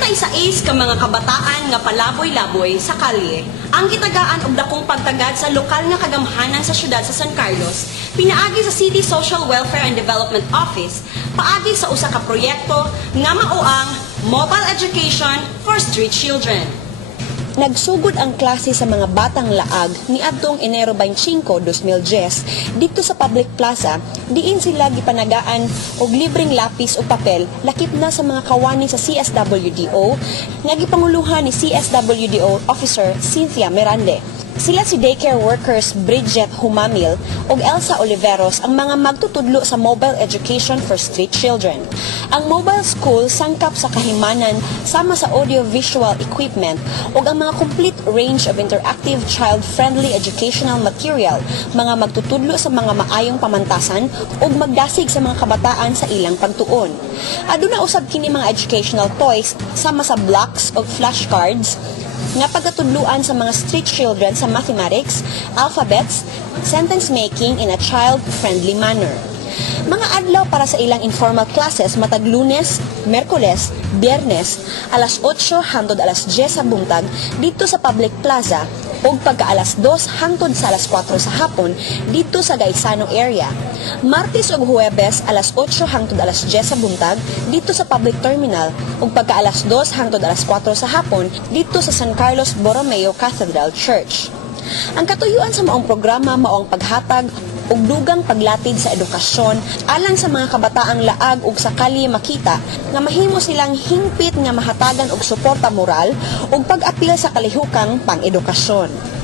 46 ka mga kabataan nga palaboy-laboy sa kalye. Ang gitagaan og dakong pagtagad sa lokal nga kagamhanan sa syudad sa San Carlos, pinaagi sa City Social Welfare and Development Office, paagi sa usa ka proyekto nga mao ang Mobile Education for Street Children. Nagsugod ang klase sa mga batang laag ni adtong Enero 25, 2010 dito sa Public Plaza, diin sila gipanagaan og libreng lapis o papel lakip na sa mga kawani sa CSWDO nga gipanguluhan ni CSWDO Officer Cynthia Mirande. Sila si daycare workers Bridget Humamil ug Elsa Oliveros ang mga magtutudlo sa Mobile Education for Street Children. Ang mobile school sangkap sa kahimanan sama sa audio-visual equipment ug ang mga complete range of interactive child-friendly educational material, mga magtutudlo sa mga maayong pamantasan ug magdasig sa mga kabataan sa ilang pagtuon. Aduna usab kini mga educational toys sama sa blocks ug flashcards nga pagkatudluan sa mga street children sa mathematics, alphabets, sentence making in a child-friendly manner. Mga adlaw para sa ilang informal classes matag Lunes, Merkules, Biyernes, alas 8 hangtod alas 10 sa buntag dito sa Public Plaza ug pagka alas 2 hangtod sa alas 4 sa hapon dito sa Gaisano area. Martes ug Huwebes alas 8 hangtod alas 10 sa buntag dito sa Public Terminal ug pagka alas 2 hangtod alas 4 sa hapon dito sa San Carlos Borromeo Cathedral Church. Ang katuyuan sa maong programa mao ang paghatag ug dugang paglatid sa edukasyon alang sa mga kabataang laag ug sa kalye makita nga mahimo silang hingpit nga mahatagan og suporta moral ug pag-apil sa kalihukang pang-edukasyon.